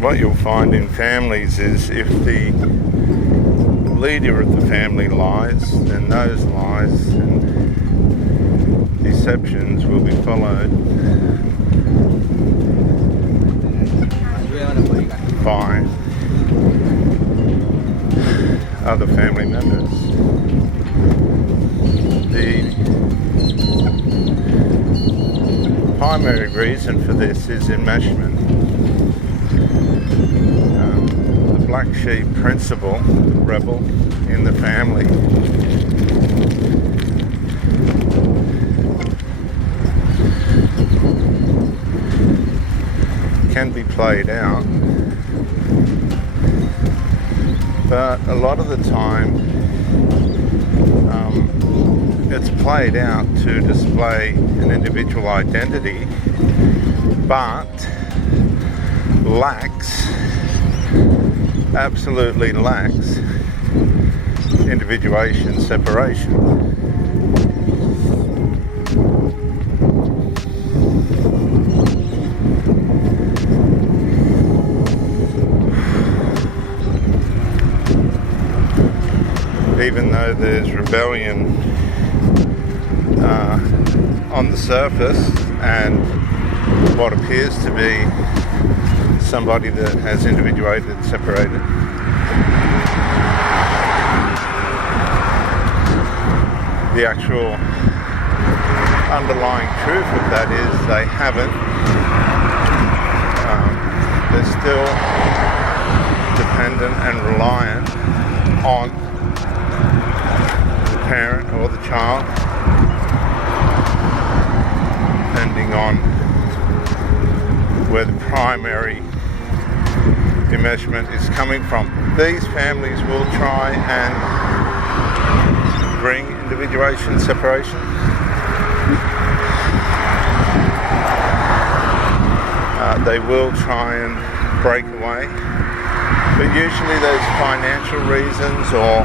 what you'll find in families is if the leader of the family lies, then those lies and deceptions will be followed by other family members. The primary reason for this is enmeshment. The black sheep principle, the rebel in the family, can be played out, but a lot of the time it's played out to display an individual identity, but absolutely lacks individuation, separation. Even though there's rebellion on the surface and what appears to be somebody that has individuated and separated, the actual underlying truth of that is they haven't. They're still dependent and reliant on the parent or the child, depending on where the primary enmeshment is coming from. These families will try and bring individuation, separation. They will try and break away, but usually there's financial reasons or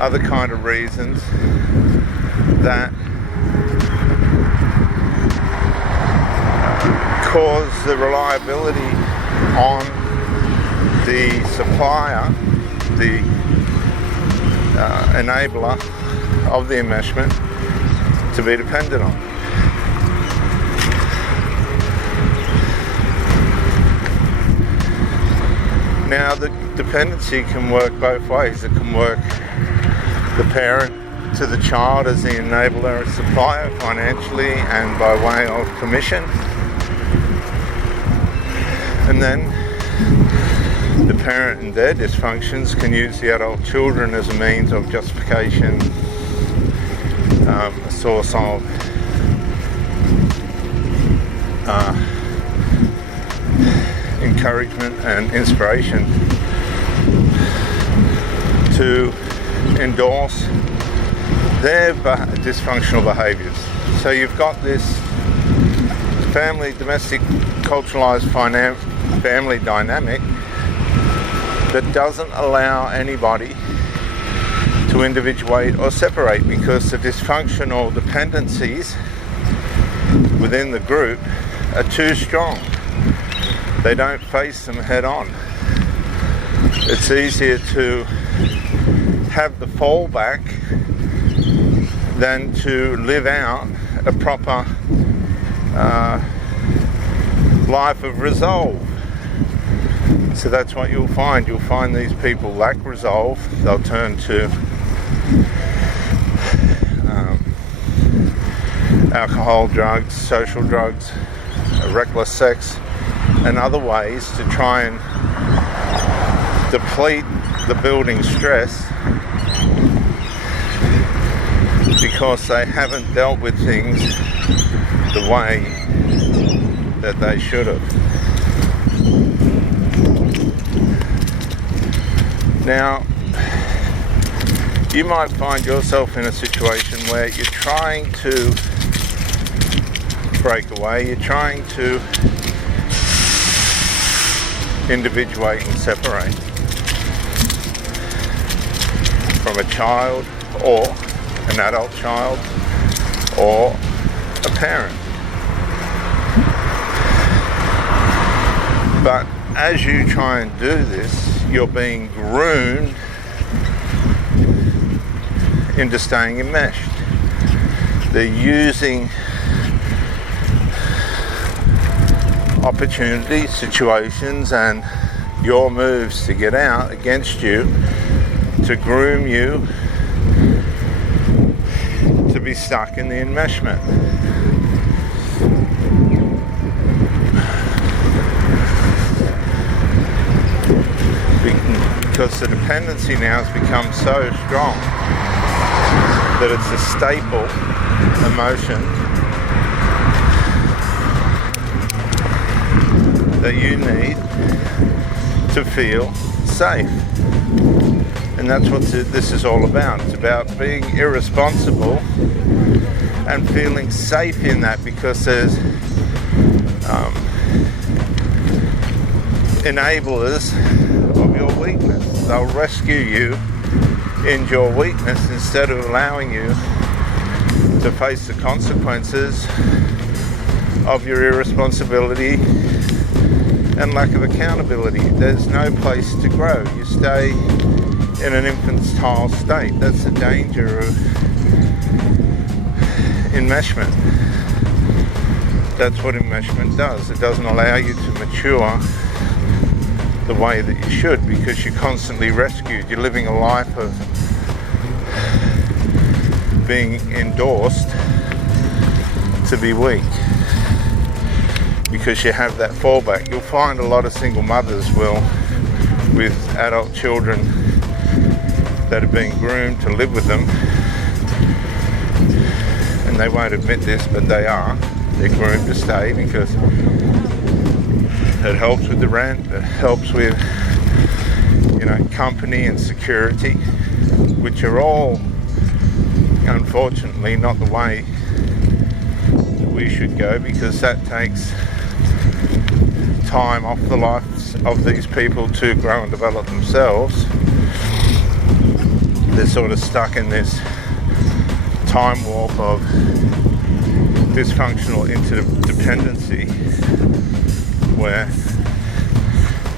other kind of reasons that cause the reliability on the supplier, the enabler of the enmeshment, to be dependent on. Now, the dependency can work both ways. It can work the parent to the child as the enabler and supplier financially and by way of permission. And then the parent and their dysfunctions can use the adult children as a means of justification, a source of encouragement and inspiration to endorse their dysfunctional behaviours. So you've got this family, domestic, culturalised family dynamic that doesn't allow anybody to individuate or separate, because the dysfunctional dependencies within the group are too strong. They don't face them head on. It's easier to have the fallback than to live out a proper life of resolve. So that's what you'll find. You'll find these people lack resolve. They'll turn to alcohol, drugs, social drugs, reckless sex, and other ways to try and deplete the building stress, because they haven't dealt with things the way that they should have. Now, you might find yourself in a situation where you're trying to break away, you're trying to individuate and separate from a child or an adult child or a parent. But as you try and do this, you're being groomed into staying enmeshed. They're using opportunities, situations, and your moves to get out against you to groom you to be stuck in the enmeshment. Because the dependency now has become so strong that it's a staple emotion that you need to feel safe. And that's what this is all about. It's about being irresponsible and feeling safe in that, because there's enablers of your weakness. They'll rescue you in your weakness instead of allowing you to face the consequences of your irresponsibility and lack of accountability. There's no place to grow. You stay in an infantile state. That's the danger of enmeshment. That's what enmeshment does. It doesn't allow you to mature the way that you should, because you're constantly rescued. You're living a life of being endorsed to be weak because you have that fallback. You'll find a lot of single mothers will, with adult children that are being groomed to live with them, and they won't admit this, but they are. They're groomed to stay because it helps with the rent, it helps with, company and security, which are all, unfortunately, not the way that we should go, because that takes time off the lives of these people to grow and develop themselves. They're sort of stuck in this time warp of dysfunctional interdependency where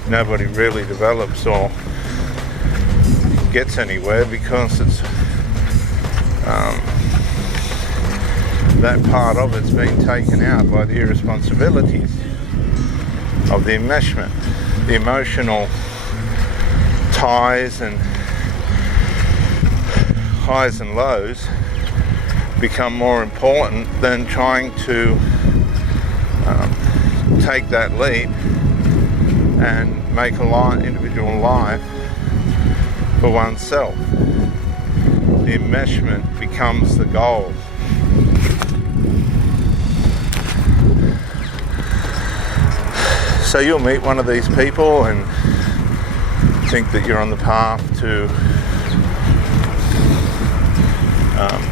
nobody really develops or gets anywhere, because it's that part of it's been taken out by the irresponsibilities of the enmeshment. The emotional ties and highs and lows become more important than trying to take that leap and make a individual life for oneself. The enmeshment becomes the goal. So you'll meet one of these people and think that you're on the path to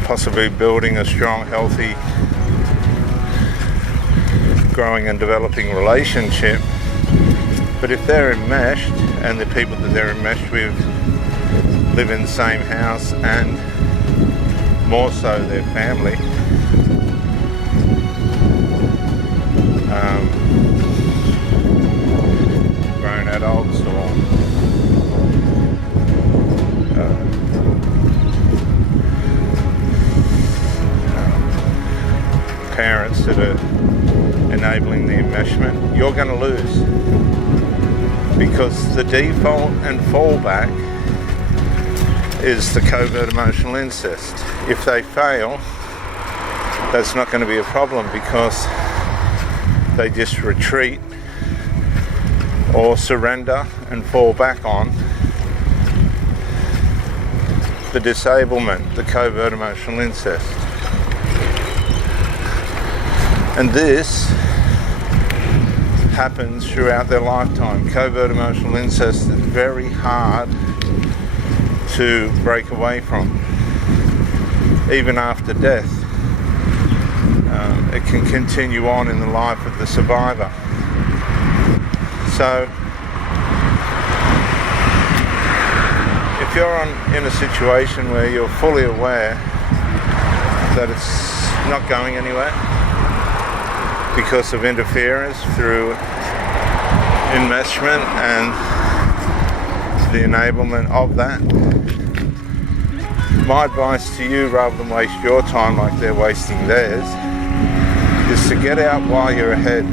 possibly building a strong, healthy, growing and developing relationship. But if they're enmeshed, and the people that they're enmeshed with live in the same house, and more so their family, grown adults or parents that are enabling the enmeshment, you're going to lose, because the default and fallback is the covert emotional incest. If they fail, that's not going to be a problem, because they just retreat or surrender and fall back on the disablement, the covert emotional incest. And this happens throughout their lifetime. Covert emotional incest is very hard to break away from. Even after death, it can continue on in the life of the survivor. So, if you're in a situation where you're fully aware that it's not going anywhere because of interference through enmeshment and the enablement of that. My advice to you, rather than waste your time like they're wasting theirs, is to get out while you're ahead,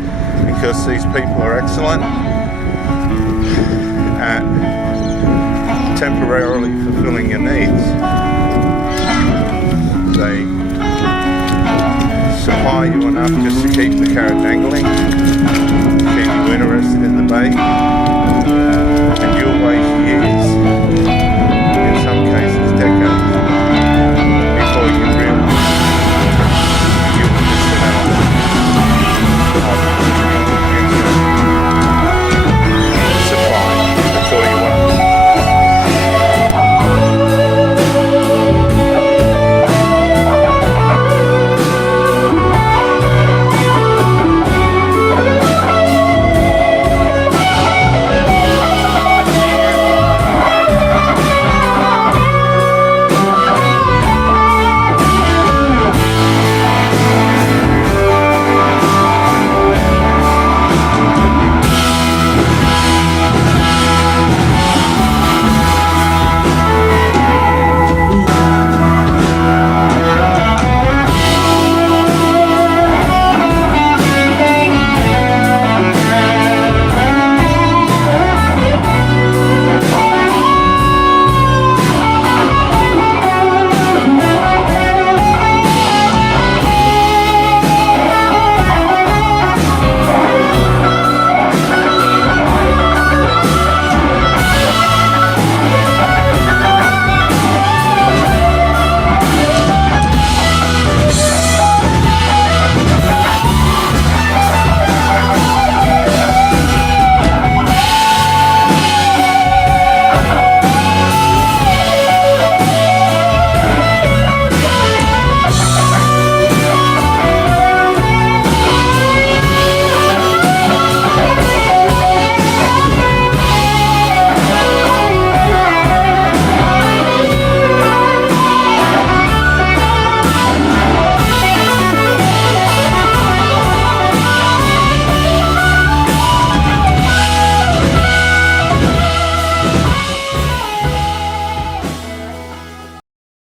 because these people are excellent at temporarily fulfilling your needs. They supply you enough just to keep the carrot dangling, keep you interested in the bait,